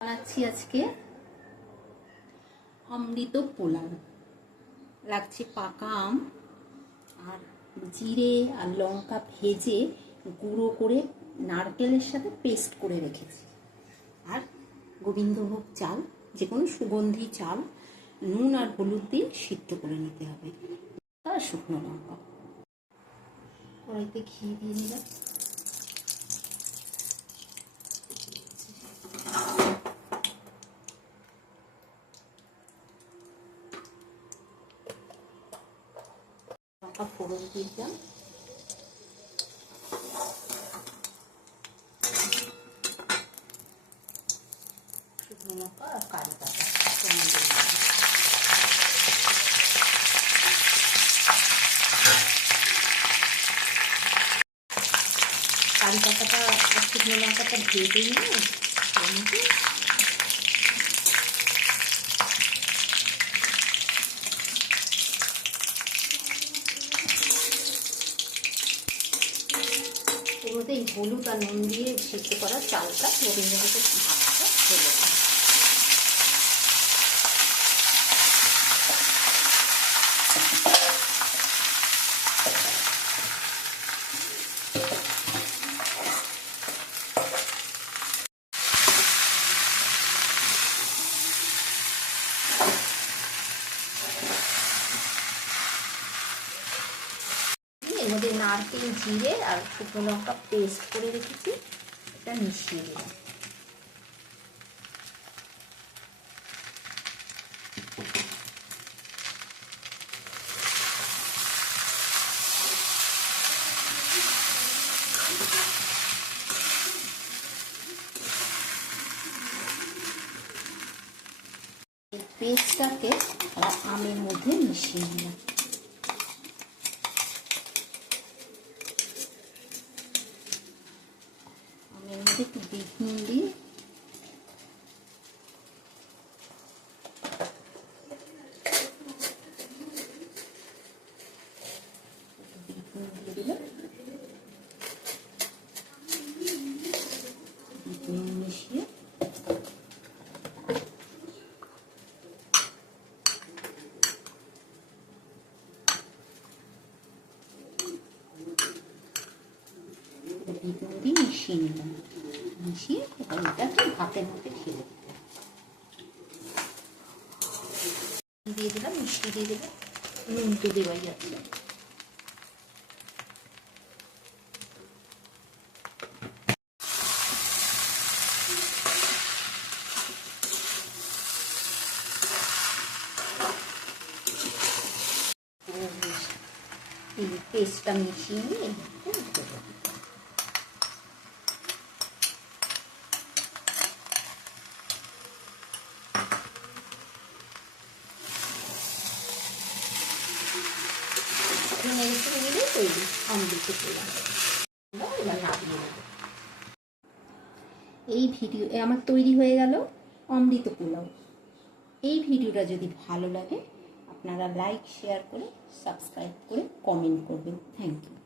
বানাচ্ছি আজকে অমৃত পোলাও। লাগছে পাকা আম আর জিরে আর লঙ্কা ভেজে গুঁড়ো করে নারকেলের সাথে পেস্ট করে রেখেছি, আর গোবিন্দভোগ চাল, যে কোনো সুগন্ধি চাল, নুন আর হলুদ দিয়ে সিদ্ধ করে নিতে হবে, আর শুকনো লঙ্কা। কড়াইতে ঘি দিয়ে দিলাম, লঙ্কা ফোড়ন দিয়ে দিলাম, শুকনো লঙ্কা আর কারি পাতা। কারি পাতাটা আর শুকনো লঙ্কাটা ভেজে নিয়ে এর মধ্যে এই হলুদ আর নুন দিয়ে সিদ্ধ করা চালটা গোবিন্দভোগের ভাতটা ঢেলে দিই। এর মধ্যে নারকেল, জিরে আর শুকনো লঙ্কা পেস্ট করে রেখেছি, এটা মিশিয়ে দিলাম। এই পেস্টটাকে আমের মধ্যে মিশিয়ে নিলাম। আমের মধ্যে একটু বিট নুন দিয়ে দিলাম, বিট নুন মিশিয়ে মিশিয়ে নিলাম। মিশিয়ে এবার এটাকে ভাতের মধ্যে ঢেলে দিয়ে দিলাম, মিষ্টি দিয়ে দিলাম, নুন তো দেওয়াই যাচ্ছে। এই পেস্টটা মিশিয়ে নিয়ে তৈরি অমৃত পোলাও। এবার নামিয়ে নেব। এই ভিডিও আমার তৈরি হয়ে গেল অমৃত পোলাও। এই ভিডিওটা যদি ভালো লাগে আপনারা লাইক, শেয়ার করে, সাবস্ক্রাইব করে কমেন্ট করবেন। Thank you.